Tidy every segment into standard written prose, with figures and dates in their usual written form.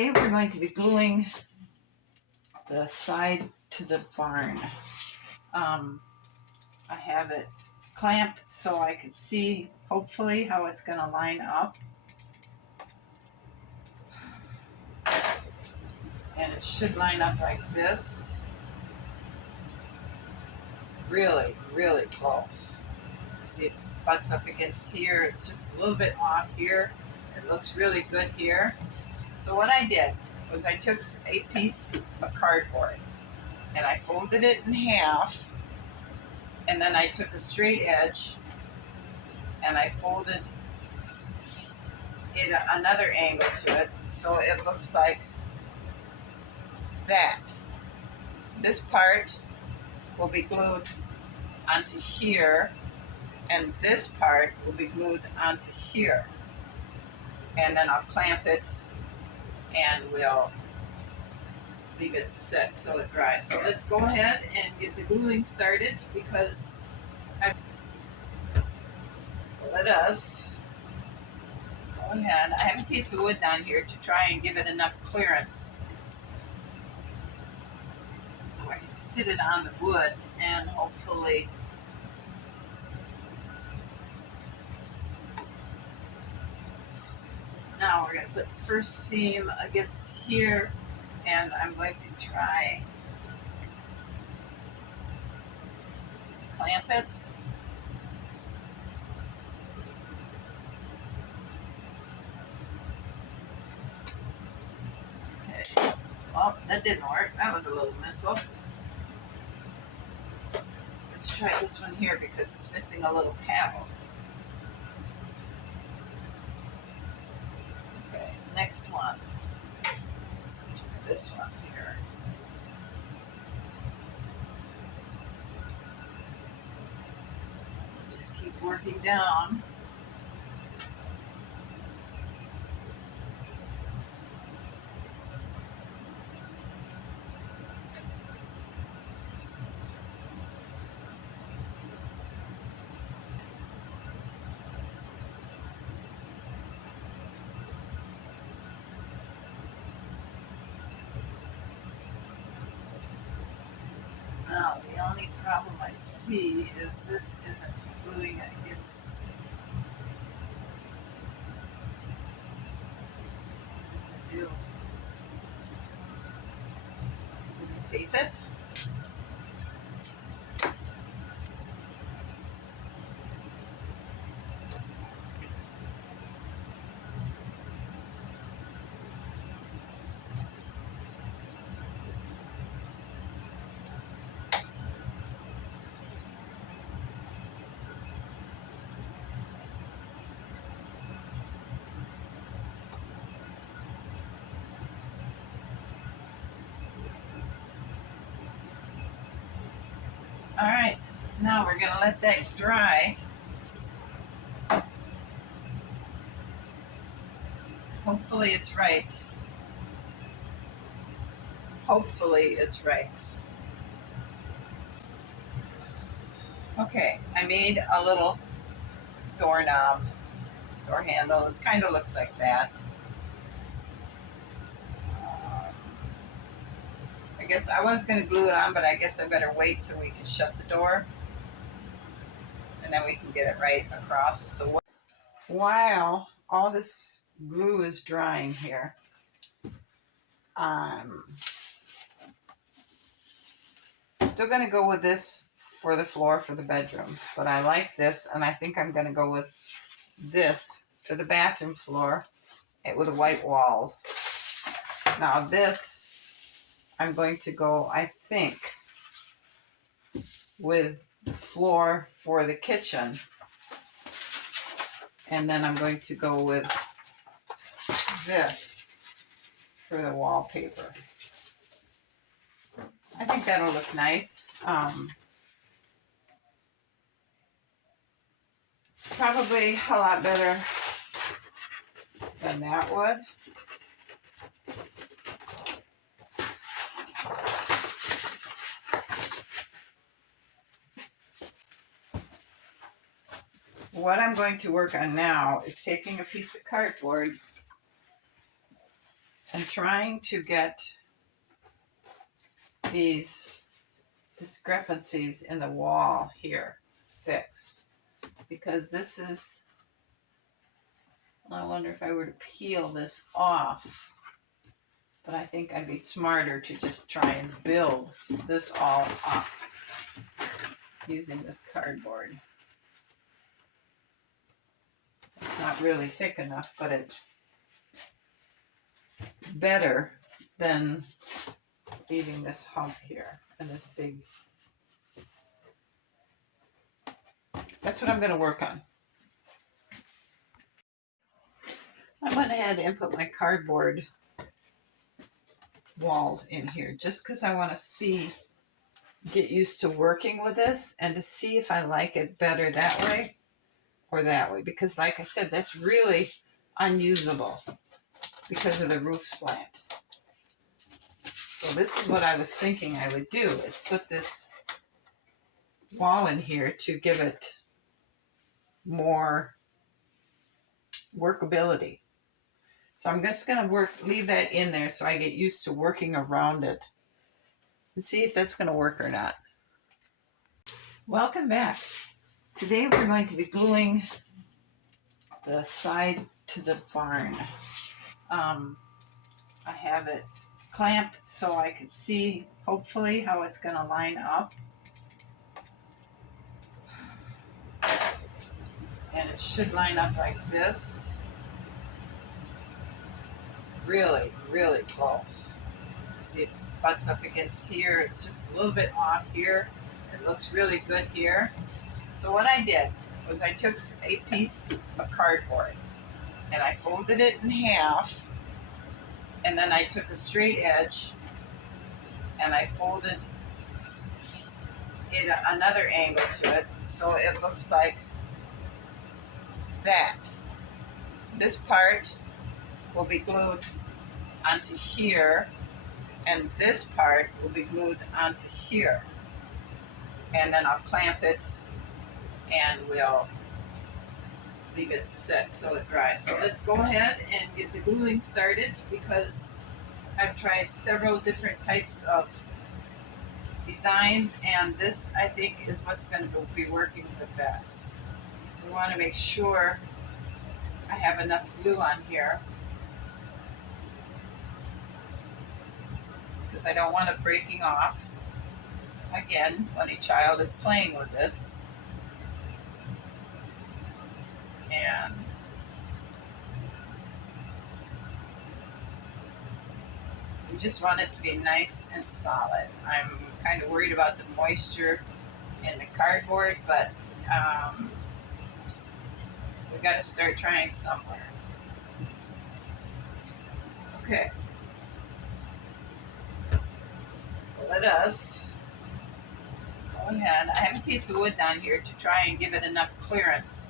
Today we're going to be gluing the side to the barn. I have it clamped so I can see, hopefully, how it's going to line up. And it should line up like this. Really, really close. See, it butts up against here. It's just a little bit off here. It looks really good here. So what I did was I took a piece of cardboard and I folded it in half, and then I took a straight edge and I folded it another angle to it so it looks like that. This part will be glued onto here, and this part will be glued onto here. And then I'll clamp it and we'll leave it set till it dries. So let's go ahead and get the gluing started, because let us go ahead. I have a piece of wood down here to try and give it enough clearance so I can sit it on the wood and hopefully now we're going to put the first seam against here, and I'm going to try clamp it. Okay. Well, that didn't work. That was a little missile. Let's try this one here because it's missing a little paddle. Okay, next one. This one here. Just keep working down. Now, the only problem I see is this isn't gluing against. Do tape it. All right, now we're going to let that dry. Hopefully it's right. Hopefully it's right. Okay, I made a little doorknob, door handle. It kind of looks like that. I guess I was going to glue it on, but I guess I better wait till we can shut the door, and then we can get it right across. So while all this glue is drying here, still going to go with this for the floor for the bedroom, but I like this, and I think I'm going to go with this for the bathroom floor with the white walls. Now this, I'm going to go, I think, with the floor for the kitchen, and then I'm going to go with this for the wallpaper. I think that'll look nice. Probably a lot better than that would. What I'm going to work on now is taking a piece of cardboard and trying to get these discrepancies in the wall here fixed, because this is, I wonder if I were to peel this off, but I think I'd be smarter to just try and build this all up using this cardboard. It's not really thick enough, but it's better than leaving this hump here and this big. That's what I'm going to work on. I went ahead and put my cardboard walls in here just because I want to get used to working with this and to see if I like it better that way or that way. Because like I said, that's really unusable because of the roof slant. So this is what I was thinking I would do, is put this wall in here to give it more workability. So I'm just going to leave that in there so I get used to working around it and see if that's going to work or not. Welcome back. Today we're going to be gluing the side to the barn. I have it clamped so I can see, hopefully, how it's going to line up. And it should line up like this. Really, really close. See, it butts up against here. It's just a little bit off here. It looks really good here. So what I did was I took a piece of cardboard and I folded it in half, and then I took a straight edge and I folded it another angle to it so it looks like that. This part will be glued onto here, and this part will be glued onto here. And then I'll clamp it and we'll leave it set till it dries. So let's go ahead and get the gluing started, because I've tried several different types of designs, and this, I think, is what's going to be working the best. We want to make sure I have enough glue on here, because I don't want it breaking off again when a child is playing with this. And we just want it to be nice and solid. I'm kind of worried about the moisture in the cardboard, but we got to start trying somewhere. Okay. Let us go ahead. I have a piece of wood down here to try and give it enough clearance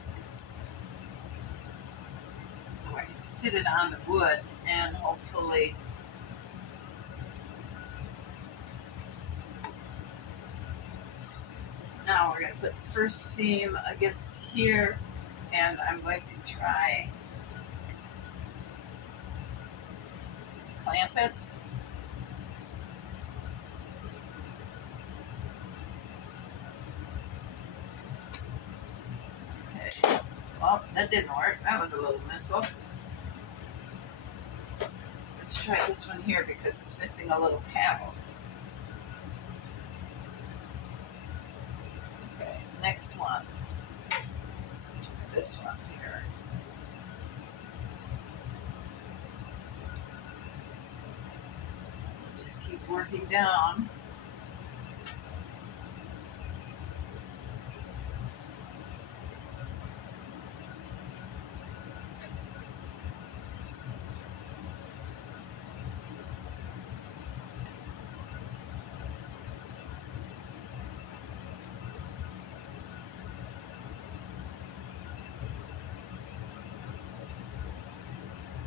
so I can sit it on the wood and hopefully now we're going to put the first seam against here, and I'm going to try clamp it. Okay, well, that didn't work. That was a little missile. Let's try this one here because it's missing a little paddle. Okay, next one. This one here. Just keep working down.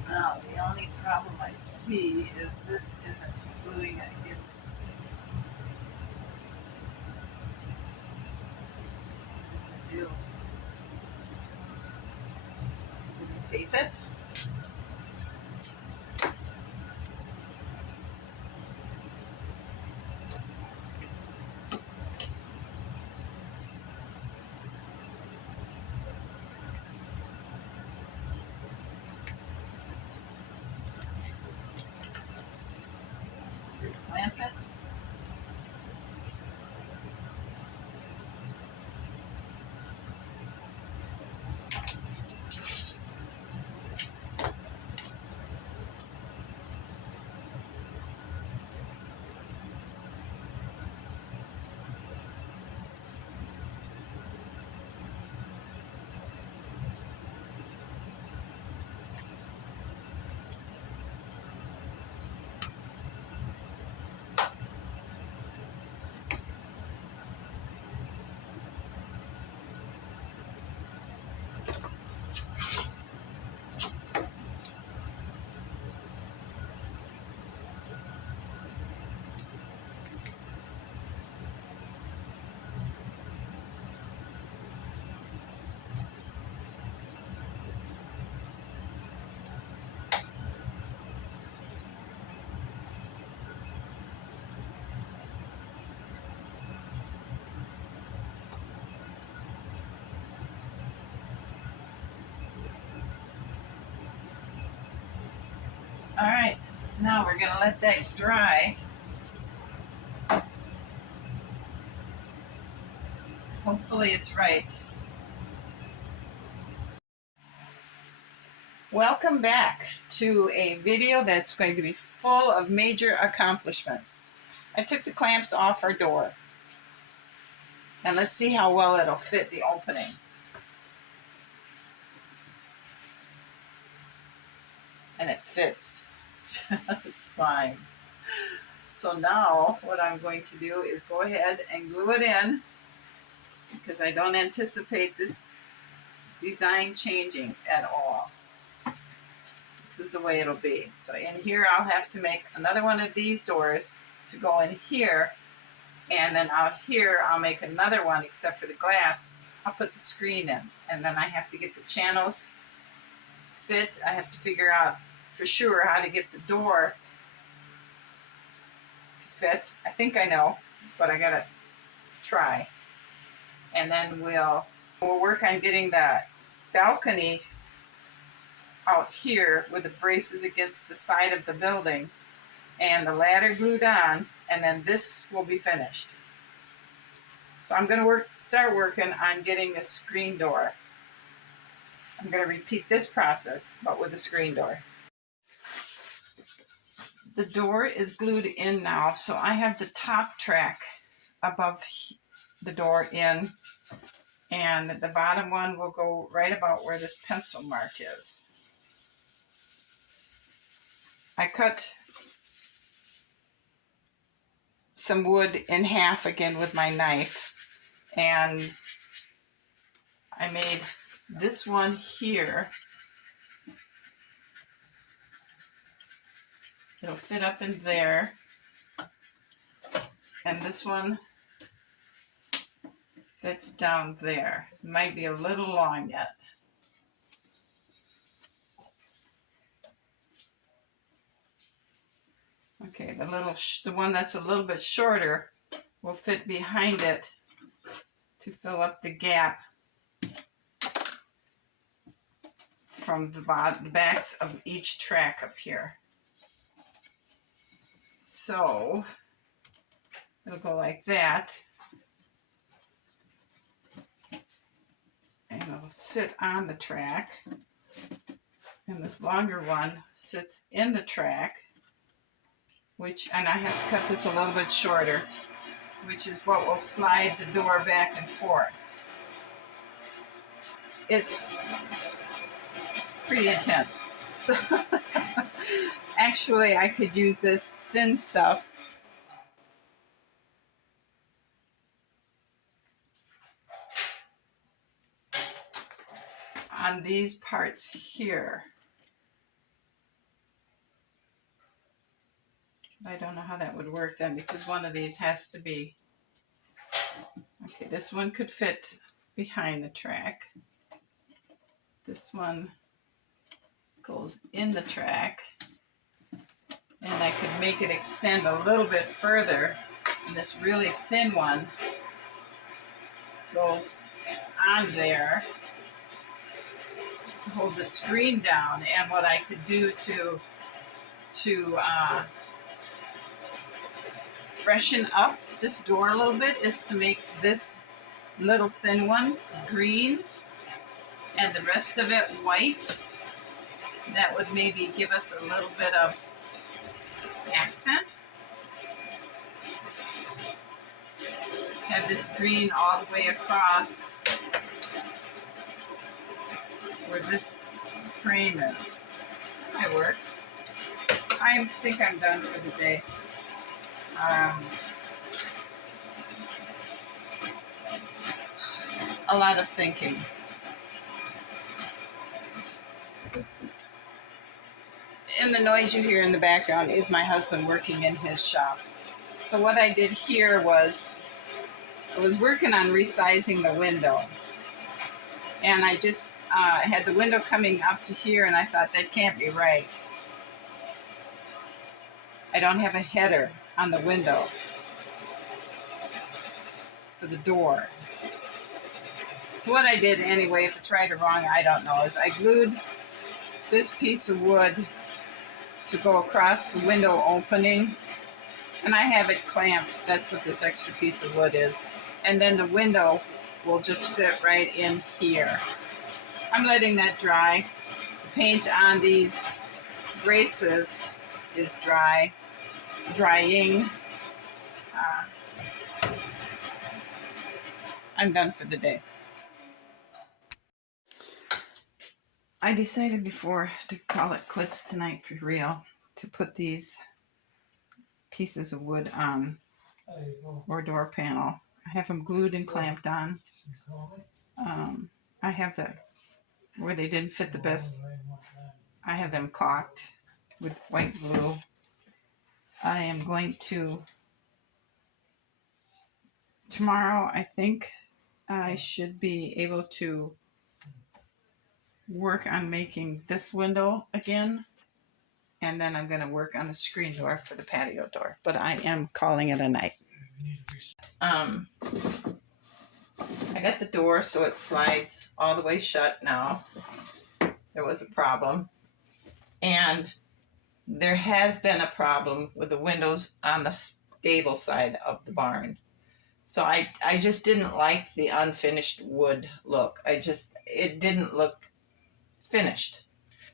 Now, the only problem I see is this isn't gluing against. I do. Tape it. clamp it. All right, now we're gonna let that dry. Hopefully it's right. Welcome back to a video that's going to be full of major accomplishments. I took the clamps off our door. And let's see how well it'll fit the opening. And it fits just fine. So now what I'm going to do is go ahead and glue it in, because I don't anticipate this design changing at all. This is the way it'll be. So in here I'll have to make another one of these doors to go in here, and then out here I'll make another one, except for the glass I'll put the screen in, and then I have to get the channels fit. I have to figure out for sure how to get the door to fit. I think I know, but I gotta try. And then we'll work on getting the balcony out here with the braces against the side of the building and the ladder glued on, and then this will be finished. So I'm gonna start working on getting a screen door. I'm gonna repeat this process, but with a screen door. The door is glued in now, so I have the top track above the door in, and the bottom one will go right about where this pencil mark is. I cut some wood in half again with my knife, and I made this one here. It'll fit up in there, and this one that's down there. It might be a little long yet. Okay, the one that's a little bit shorter will fit behind it to fill up the gap from the backs of each track up here. So it'll go like that, and it'll sit on the track, and this longer one sits in the track, and I have to cut this a little bit shorter, which is what will slide the door back and forth. It's pretty intense. So actually I could use this thin stuff on these parts here. I don't know how that would work then, because one of these has to be, okay, this one could fit behind the track. This one goes in the track, and I could make it extend a little bit further, and this really thin one goes on there to hold the screen down. And what I could do to freshen up this door a little bit is to make this little thin one green and the rest of it white. That would maybe give us a little bit of accent. Have this green all the way across where this frame is. That might work. I think I'm done for the day. A lot of thinking. And the noise you hear in the background is my husband working in his shop. So what I did here was I was working on resizing the window. And I just had the window coming up to here, and I thought that can't be right. I don't have a header on the window for the door. So what I did anyway, if it's right or wrong, I don't know, is I glued this piece of wood to go across the window opening, and I have it clamped. That's what this extra piece of wood is. And then the window will just fit right in here. I'm letting that dry. The paint on these braces is drying. I'm done for the day. I decided before to call it quits tonight for real, to put these pieces of wood on or door panel. I have them glued and clamped on. I have the, where they didn't fit the best, I have them caulked with white glue. I am going to, tomorrow I think I should be able to work on making this window again. And then I'm going to work on the screen door for the patio door. But I am calling it a night. I got the door so it slides all the way shut now. There was a problem. And there has been a problem with the windows on the stable side of the barn. So I just didn't like the unfinished wood look. It didn't look finished.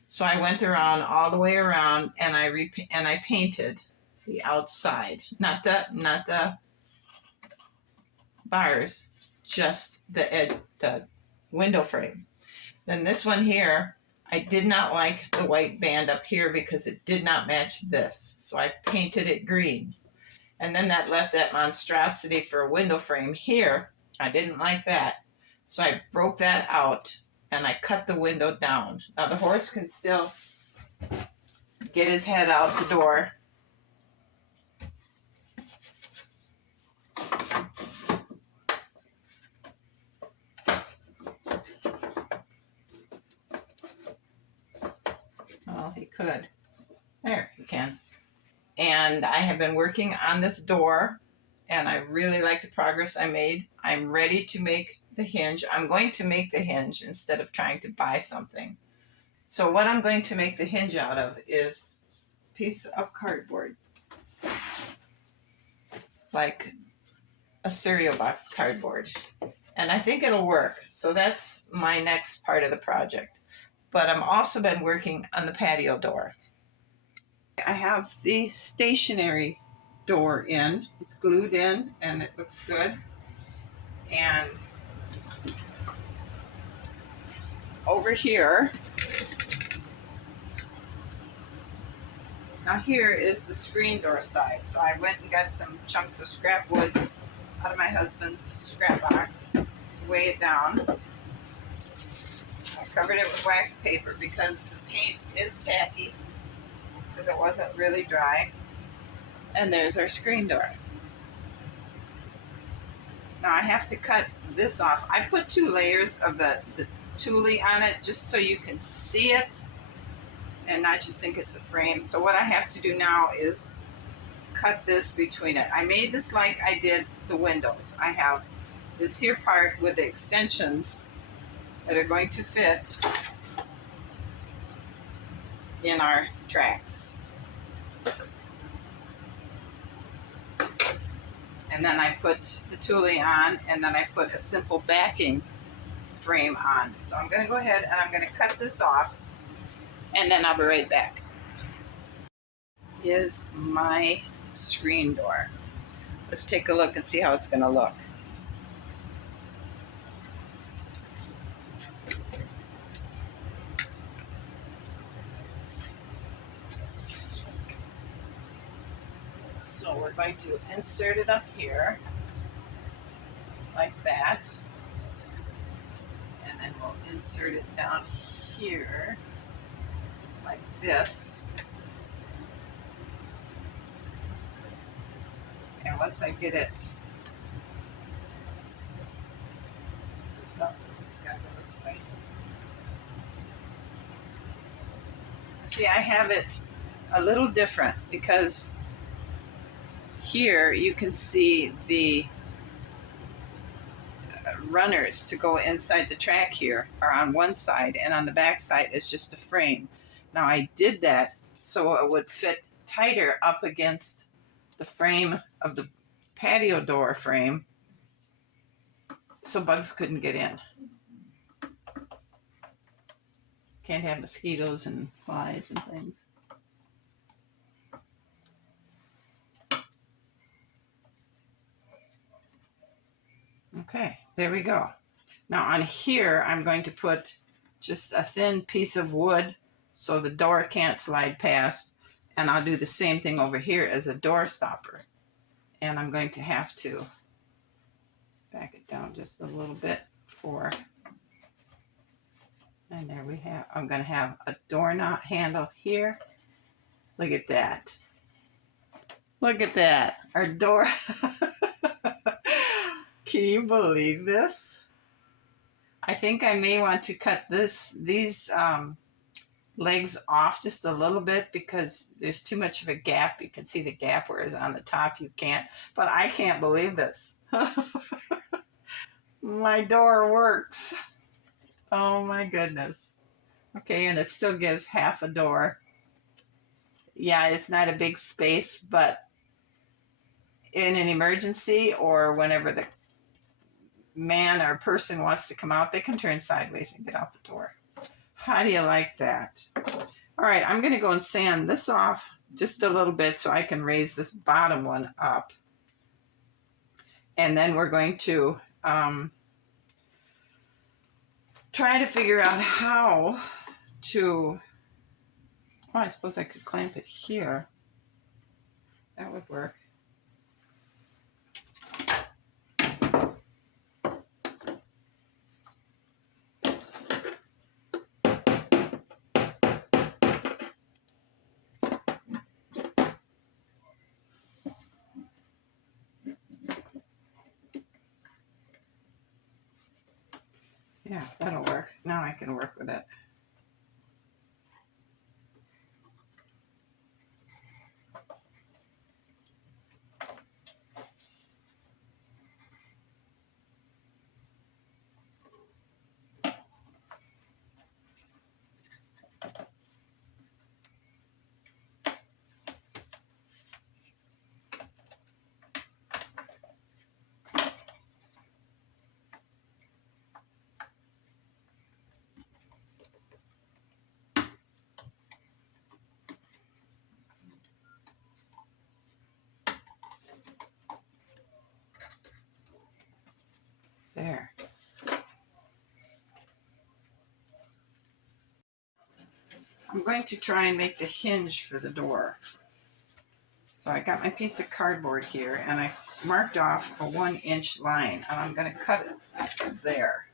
So I went around all the way around and I painted the outside, not the bars, just the window frame. Then this one here, I did not like the white band up here because it did not match this. So I painted it green. And then that left that monstrosity for a window frame here. I didn't like that. So I broke that out and I cut the window down. Now the horse can still get his head out the door. Well, he could. There, he can. And I have been working on this door, and I really like the progress I made. I'm ready to make the hinge. I'm going to make the hinge instead of trying to buy something. So what I'm going to make the hinge out of is a piece of cardboard, like a cereal box cardboard. And I think it'll work. So that's my next part of the project. But I've also been working on the patio door. I have the stationary door in. It's glued in and it looks good. And over here, now here is the screen door side. So I went and got some chunks of scrap wood out of my husband's scrap box to weigh it down. I covered it with wax paper because the paint is tacky because it wasn't really dry. And there's our screen door. Now I have to cut this off. I put 2 layers of the tulle on it just so you can see it and not just think it's a frame. So what I have to do now is cut this between it. I made this like I did the windows. I have this here part with the extensions that are going to fit in our tracks. and then I put the tulle on, and then I put a simple backing frame on. So I'm going to go ahead and I'm going to cut this off, and then I'll be right back. Is my screen door. Let's take a look and see how it's going to look. So we're going to insert it up here like that, and then we'll insert it down here like this. And once I get it, oh, this has got to go this way. See, I have it a little different because here you can see the runners to go inside the track here are on one side, and on the back side is just a frame. Now I did that so it would fit tighter up against the frame of the patio door frame so bugs couldn't get in. Can't have mosquitoes and flies and things. Okay, there we go. Now on here, I'm going to put just a thin piece of wood so the door can't slide past. And I'll do the same thing over here as a door stopper. And I'm going to have to back it down just a little bit for, and there we have, I'm going to have a door knot handle here. Look at that. Look at that. Our door. Can you believe this? I think I may want to cut these legs off just a little bit because there's too much of a gap. You can see the gap, whereas on the top you can't. But I can't believe this. My door works. Oh my goodness. Okay, and it still gives half a door. Yeah, it's not a big space, but in an emergency or whenever the man or person wants to come out, they can turn sideways and get out the door. How do you like that? All right, I'm going to go and sand this off just a little bit so I can raise this bottom one up. And then we're going to try to figure out how to, well, I suppose I could clamp it here. That would work. Yeah, that'll work. Now I can work with it. There. I'm going to try and make the hinge for the door. So I got my piece of cardboard here and I marked off a 1-inch line and I'm going to cut it there.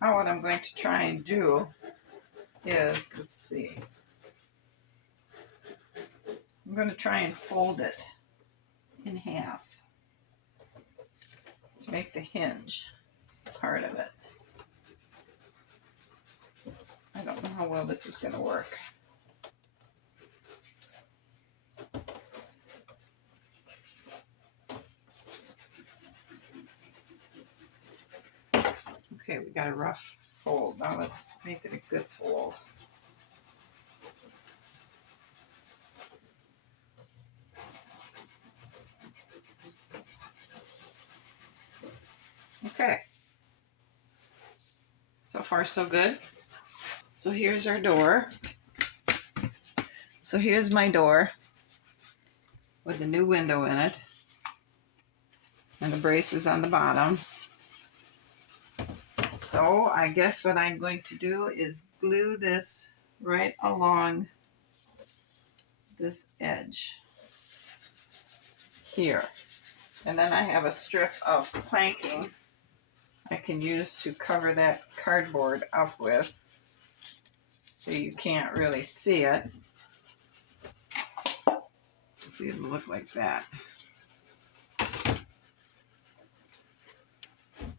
Now what I'm going to try and do is, let's see, I'm going to try and fold it in half to make the hinge part of it. I don't know how well this is going to work. we got a rough fold. Now let's make it a good fold. Okay. So far, so good. So here's our door. So here's my door with a new window in it. And the braces on the bottom. So I guess what I'm going to do is glue this right along this edge here. And then I have a strip of planking I can use to cover that cardboard up with so you can't really see it. So see, it'll look like that.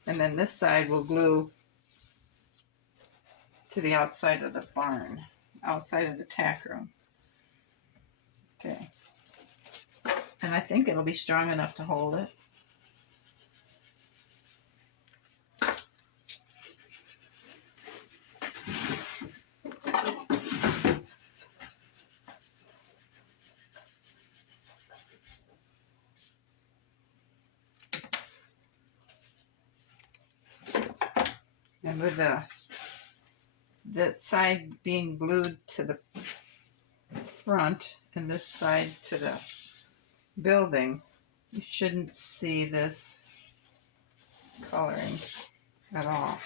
And then this side will glue to the outside of the barn, outside of the tack room. Okay. And I think it'll be strong enough to hold it. And with that side being glued to the front and this side to the building, you shouldn't see this coloring at all.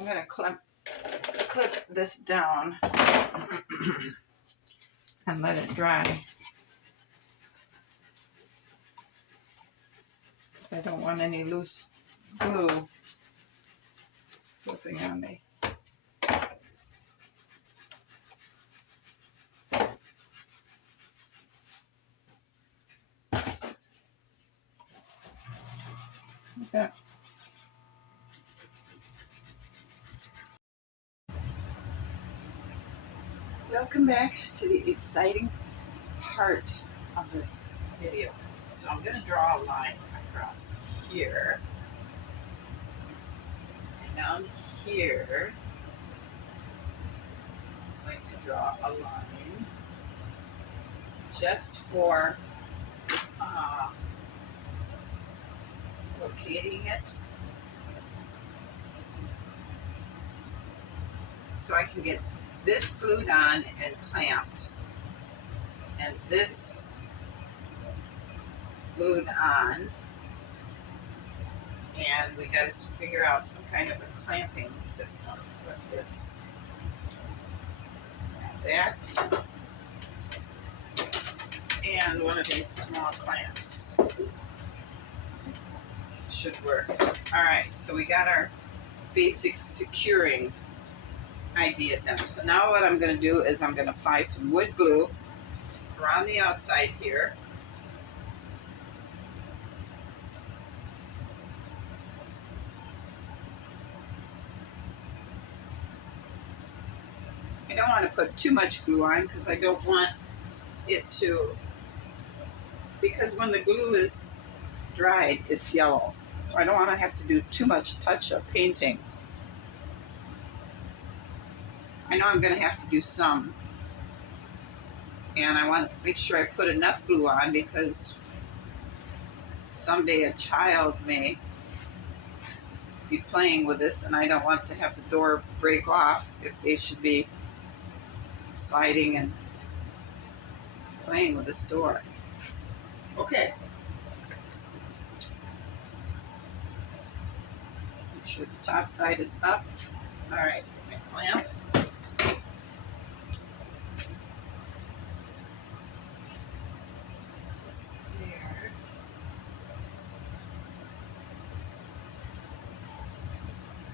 I'm going to clip this down and let it dry. I don't want any loose glue slipping on me. Like that. Welcome back to the exciting part of this video. So I'm going to draw a line across here and down here. I'm going to draw a line just for locating it so I can get this glued on and clamped and this glued on, and we got to figure out some kind of a clamping system with this. That and one of these small clamps should work. Alright, so we got our basic securing idea done. So now what I'm going to do is I'm going to apply some wood glue around the outside here. I don't want to put too much glue on because I don't want it to, because when the glue is dried, it's yellow. So I don't want to have to do too much touch-up painting. I know I'm going to have to do some. And I want to make sure I put enough glue on because someday a child may be playing with this and I don't want to have the door break off if they should be sliding and playing with this door. Okay. Make sure the top side is up. All right, my clamp. There.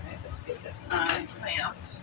All right, let's get this on clamped.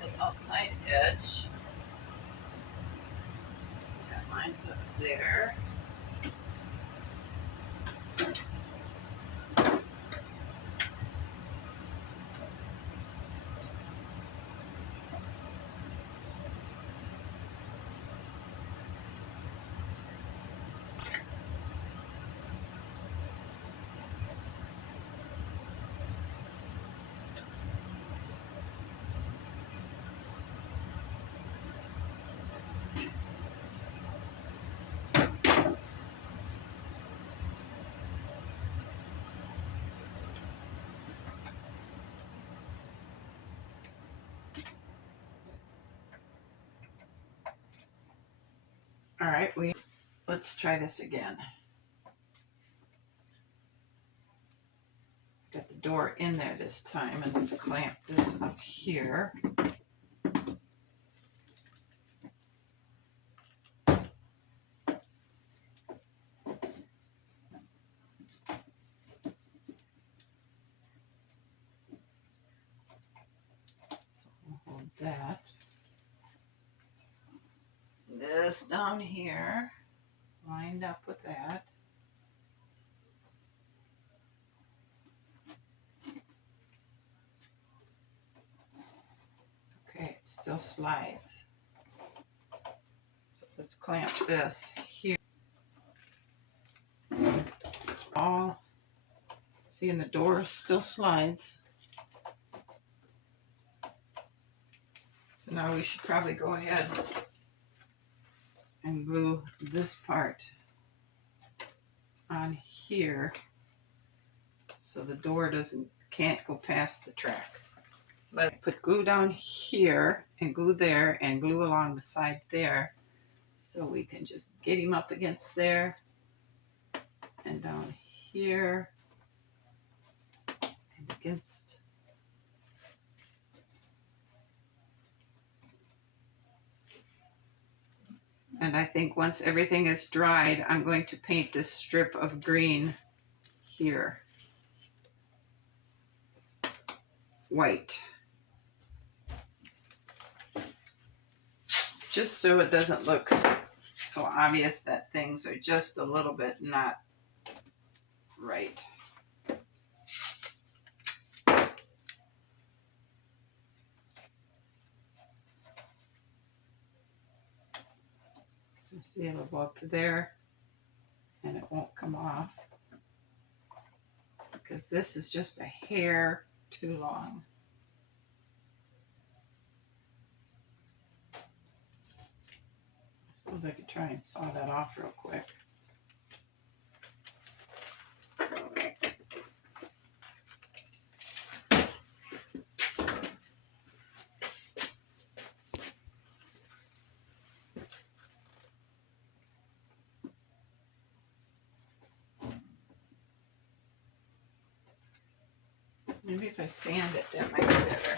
the outside edge. That lines up there. All right, let's try this again. Got the door in there this time, and let's clamp this up here. So we'll hold that. This down here, lined up with that. Okay, it still slides. So let's clamp this here. All, see, and the door still slides. So now we should probably go ahead and glue this part on here so the door can't go past the track. Let's put glue down here and glue there and glue along the side there so we can just get him up against there and down here and against. And I think once everything is dried, I'm going to paint this strip of green here white, just so it doesn't look so obvious that things are just a little bit not right. So see, it'll go up to there and it won't come off because this is just a hair too long. I suppose I could try and saw that off real quick. Maybe if I sand it, that might be better.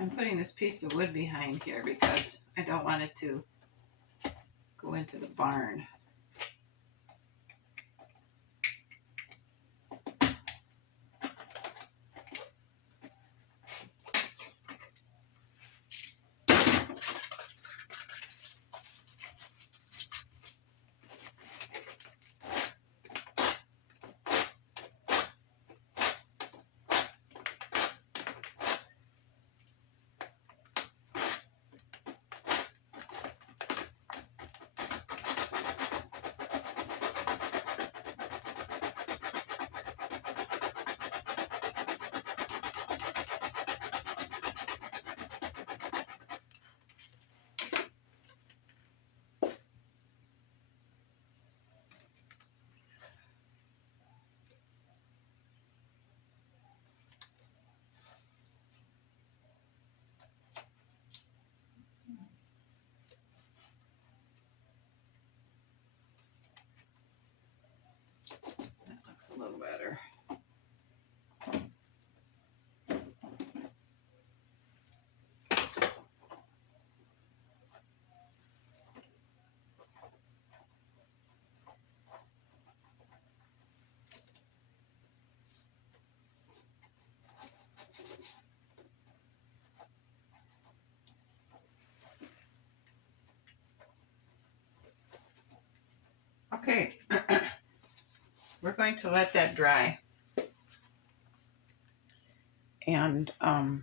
I'm putting this piece of wood behind here because I don't want it to go into the barn. little better. Okay, we're going to let that dry. And I'm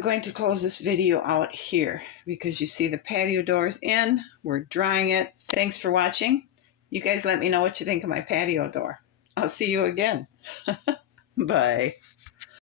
going to close this video out here because you see the patio doors in. We're drying it. Thanks for watching. You guys let me know what you think of my patio door. I'll see you again. Bye.